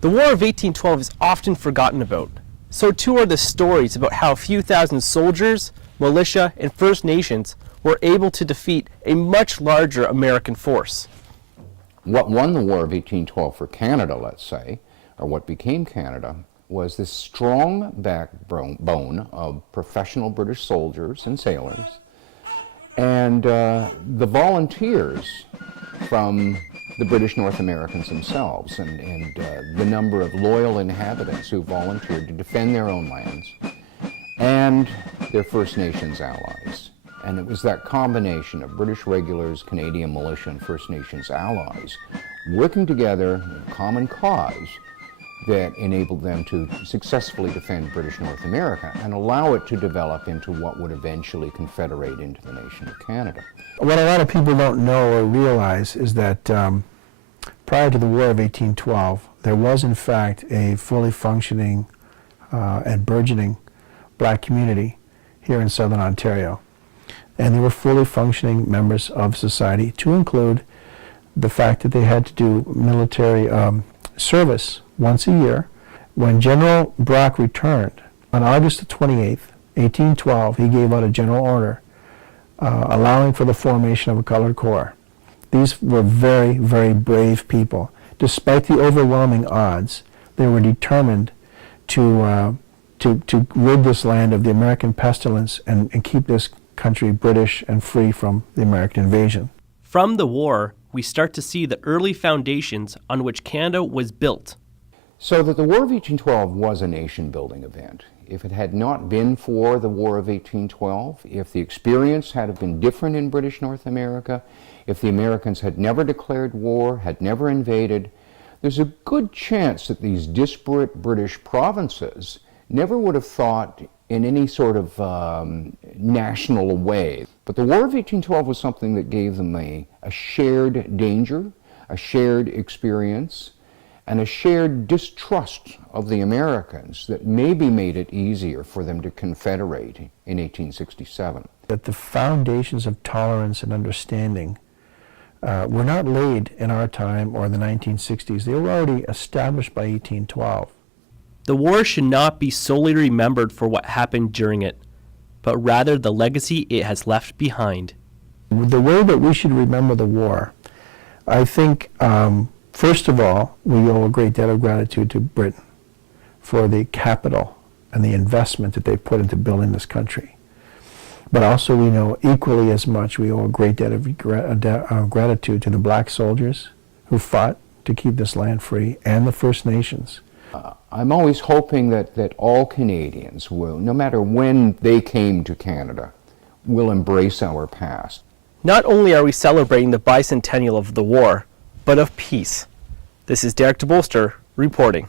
The War of 1812 is often forgotten about. So too are the stories about how a few thousand soldiers, militia, and First Nations were able to defeat a much larger American force. What won the War of 1812 for Canada, let's say, or what became Canada, was this strong backbone of professional British soldiers and sailors, and the volunteers from the British North Americans themselves, and the number of loyal inhabitants who volunteered to defend their own lands, and their First Nations allies. And it was that combination of British regulars, Canadian militia, and First Nations allies working together in a common cause that enabled them to successfully defend British North America and allow it to develop into what would eventually confederate into the nation of Canada. What a lot of people don't know or realize is that prior to the War of 1812, there was in fact a fully functioning and burgeoning black community here in southern Ontario. And they were fully functioning members of society, to include the fact that they had to do military service once a year. When General Brock returned on August the 28th, 1812, he gave out a general order allowing for the formation of a colored corps. These were very, very brave people. Despite the overwhelming odds, they were determined to rid this land of the American pestilence and keep this country British and free from the American invasion. From the war, we start to see the early foundations on which Canada was built. So that the War of 1812 was a nation-building event. If it had not been for the War of 1812, if the experience had been different in British North America, if the Americans had never declared war, had never invaded, there's a good chance that these disparate British provinces never would have thought in any sort of national way. But the War of 1812 was something that gave them a shared danger, a shared experience, and a shared distrust of the Americans that maybe made it easier for them to confederate in 1867. That the foundations of tolerance and understanding were not laid in our time or the 1960s. They were already established by 1812. The war should not be solely remembered for what happened during it, but rather the legacy it has left behind. The way that we should remember the war, I think, first of all, we owe a great debt of gratitude to Britain for the capital and the investment that they put into building this country. But also we know equally as much we owe a great debt of gratitude to the black soldiers who fought to keep this land free, and the First Nations. I'm always hoping that all Canadians will, no matter when they came to Canada, will embrace our past. Not only are we celebrating the bicentennial of the war, but of peace. This is Derrick reporting.